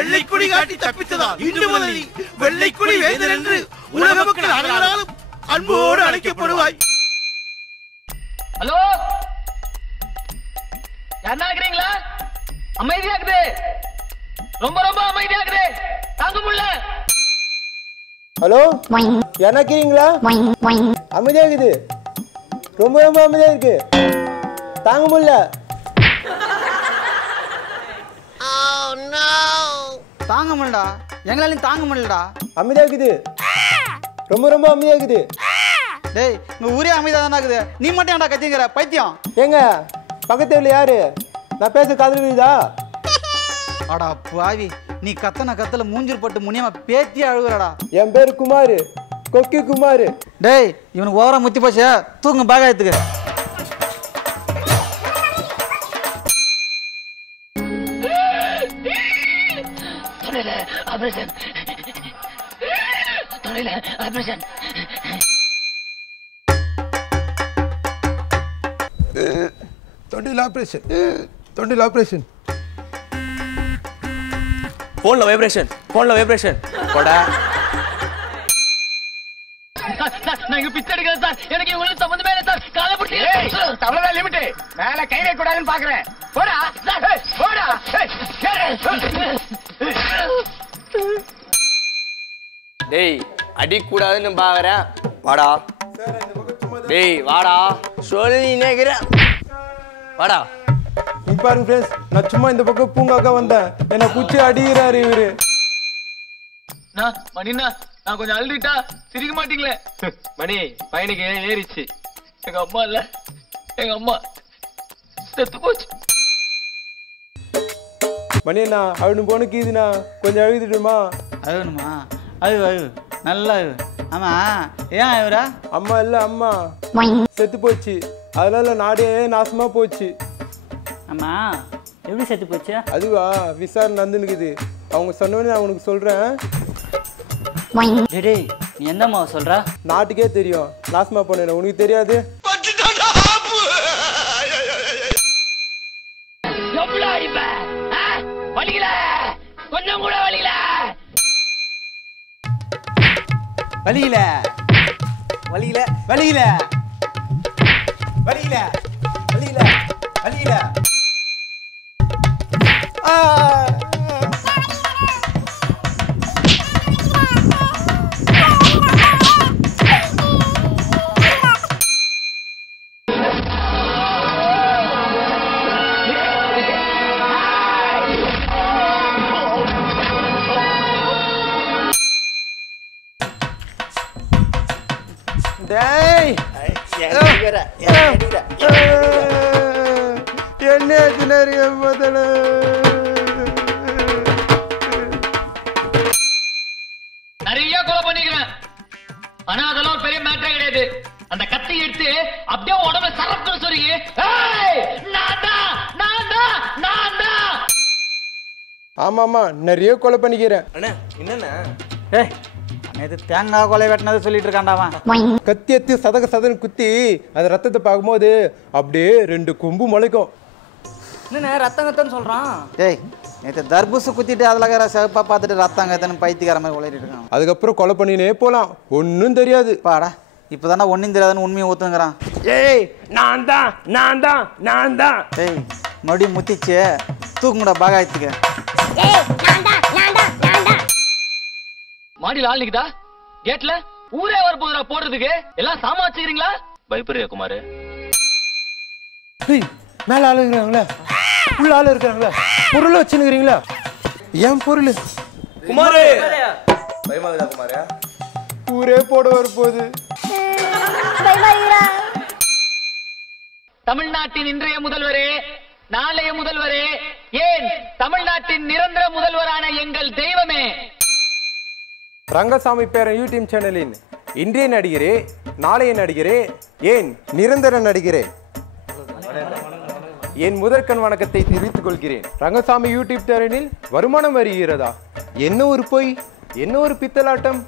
வெள்ளைக்குடி காட்டி தப்பித்ததால் இன்று முதல் வெள்ளைக்குடி வேந்தன் என்று உலக மக்கள் அனைவராலும் அன்போடு அழைக்கப்படுவாய். ஹலோ, யாருன்னா இருக்கிறீங்களா? அமைதியா இருக்குது, ரொம்ப ரொம்ப அமைதியா இருக்குது, தாங்க முடியல. ஹலோ, யாருன்னா இருக்கிறீங்களா? அமைதியா இருக்குது, ரொம்ப ரொம்ப அமைதியா இருக்கு, தாங்க முடியல. தாங்க முடியலடா, எங்களாலையும் தாங்க முடியலடா. அமைதியா இருக்குது, ரொம்ப ரொம்ப அமைதியா இருக்குது. டேய், உங்க ஊரே அமைதியா தானே இருக்குது, நீ மட்டும் ஏன்டா கத்திங்கிற பைத்தியம்? ஏங்க பக்கத்து வீட்டுல யாரு? நான் பேச காதல் விழுதா? அடா பாவி, நீ கத்தன கத்தல மூஞ்சில் போட்டு முனியமா பேத்தி அழுகுறடா. என் பேரு குமாரு, கொக்கி குமாரு. டேய், இவனுக்கு ஓவரா முத்தி போச்சு, தூங்க பாகாயத்துக்கு. ஆபரேஷன் தொழில ஆபரேஷன். தொண்டில் ஆபரேஷன், தொண்டில் ஆபரேஷன். போன்ல வைப்ரேஷன், போன்ல வைப்ரேஷன். போடா. நான் இங்க பிச்சை எடுக்கிறேன் சார், எனக்கு இவங்களுக்கு சம்பந்தமே இல்லை சார். காலை பிடிச்சி தவளதான் லிமிட், மேல கை வைக்க கூடாதுன்னு பாக்குறேன். போடா போடா. டேய், அடிக்கூடாதுன்னு பாக்குறேன். வாடா. டேய் வாடா, சொல்லி நினைக்கிற. வாடா. பாருங்க ஃப்ரெண்ட்ஸ், நான் சும்மா இந்த பக்கம் பூங்காக்கா வந்தேன், என்னை குச்சி அடிக்கிறாரு இவரு. மணிண்ணா, நான் கொஞ்சம் அழுதுட்டா சிரிக்க மாட்டீங்களே. மணி, பையனுக்கு ஏறிச்சு. எங்க அம்மா இல்ல, எங்க அம்மா செத்து போச்சு. மணி அண்ணா, அவனு போனுக்கு இதுண்ணா, கொஞ்சம் அழுதுடுமா? அழுவணுமா? அழுவு அழுவு, நல்லா அழுவு. ஆமா, ஏன் அழுவுறா? அம்மா இல்ல, அம்மா செத்து போச்சு, அதனால நாடே நாசமா போச்சு. ஆமா, எப்படி செத்து போச்சு? அதுவா, விசாரணை நடந்துனுக்குது, அவங்க சொன்னோன்னு நான் உனக்கு சொல்றேன். டேய், நீ என்னம்மா சொல்ற? நாட்டுக்கே தெரியும் நாசமா போனேன், உனக்கு தெரியாது? வலிக்கல, கொஞ்சம் கூட வலிக்கல. வலியில வலியில வலியில வலியில வலியில வலியில. டேய், என்ன நிறைய முதல்ல நிறைய கொலை பண்ணிக்கிறேன், ஆனா அதெல்லாம் ஒரு பெரிய மேட்டரே கிடையாது. அந்த கத்தி எடுத்து அப்படியே உடம்பு சரக்குன்னு சொல்றீங்க. ஆமாமா, நிறைய கொலை பண்ணிக்கிறேன். என்னண்ணா? ஏய், நேற்று தேங்காய் கொலை வெட்டினது சொல்லிட்டு இருக்காண்டாவன். கத்தி எத்தி சதக சதன்னு குத்தி அது ரத்தத்தை பார்க்கும்போது அப்படியே 2 கொம்பு முளைக்கும். என்ன ரத்தம் கத்தன்னு சொல்றான்? ஏய், நேற்று தர்பூசு குத்திட்டு அதில் செவப்பா பார்த்துட்டு ரத்தம் கத்தன்னு பைத்தியக்கார மாதிரி உழையிட்டு இருக்கான். அதுக்கப்புறம் கொலை பண்ணினே போலாம், ஒன்றும் தெரியாது. பாடா, இப்போதானே ஒன்றும் தெரியாதுன்னு உண்மையை ஊற்றுங்கிறான். ஏய், நான் தான் நான் தான் நான் தான். ஏய், மறுபடியும் முத்திச்சு, தூக்குங்கடா பாகாயத்துக்கு. மாடியில் ஆள் நிக்குதா? கேட்ல ஊரே வர போதுடா போடுறதுக்கு. எல்லாம் சாமா வச்சுக்கிறீங்களா? பயப்படுறியா குமாரு? மேல ஆள் இருக்கிறாங்களா, உள்ள ஆள் இருக்கிறாங்களா, பொருள் வச்சுருக்கிறீங்களா? ஏன் பொருள்? குமாரு, பயமாகுதா குமாரு? ஊரே போட வரப்போகுது. தமிழ்நாட்டின் இன்றைய முதல்வரே, நாளைய முதல்வரே, ஏன் தமிழ்நாட்டின் நிரந்தர முதல்வரான எங்கள் தெய்வமே, ரங்கசாமி பேரன் யூடியூப் சேனலின் இன்றைய நடிகரே, நாளைய நடிகரே, ஏன் நிரந்தர நடிகரே, என் முதற்கண் வணக்கத்தை தெரிவித்துக் கொள்கிறேன். ரங்கசாமி யூடியூப் சேனலில் வருமானம் வருகிறதா? என்ன ஒரு பொய், என்ன ஒரு பித்தலாட்டம்.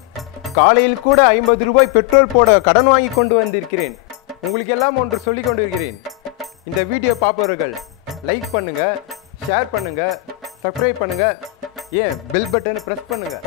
காலையில் கூட 50 ரூபாய் பெட்ரோல் போட கடன் வாங்கி கொண்டு வந்திருக்கிறேன். உங்களுக்கு எல்லாம் ஒன்று சொல்லிக் கொண்டிருக்கிறேன். இந்த வீடியோ பார்ப்பவர்கள் லைக் பண்ணுங்க, ஷேர் பண்ணுங்க, சப்ஸ்கிரைப் பண்ணுங்க, ஏன் பெல் பட்டனை பிரஸ் பண்ணுங்க.